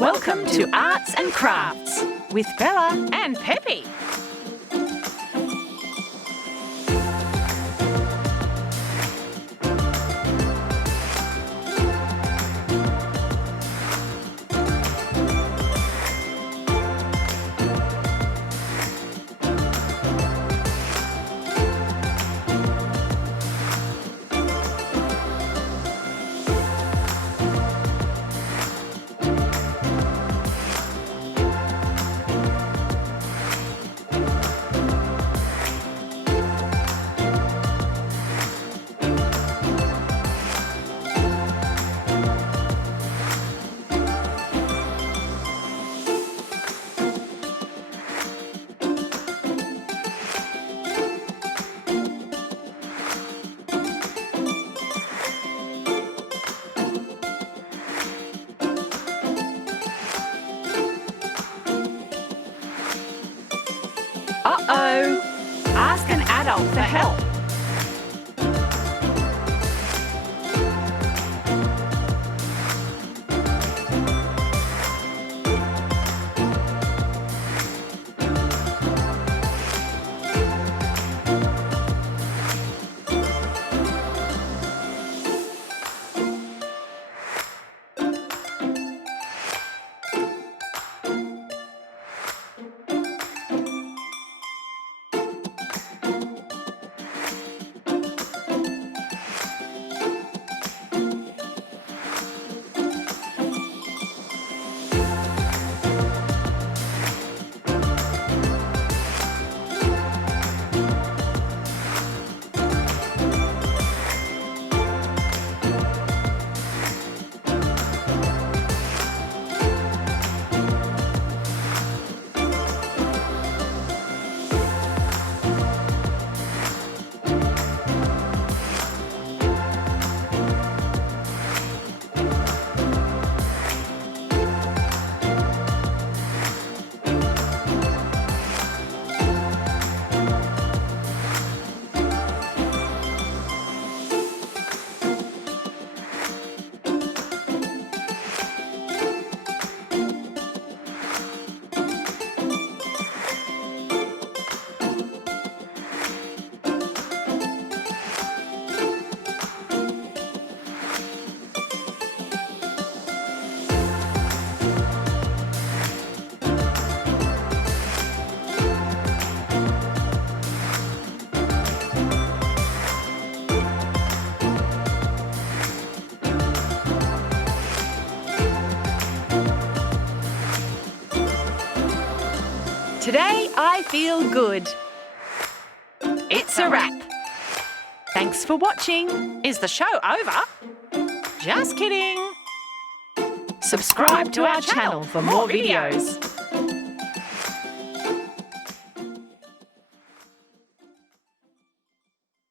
Welcome to Arts and Crafts with Bella and Pepe. Uh-oh! Ask an adult for help. Today I feel good. It's a wrap. Thanks for watching. Is the show over? Just kidding. Subscribe to our channel for more videos.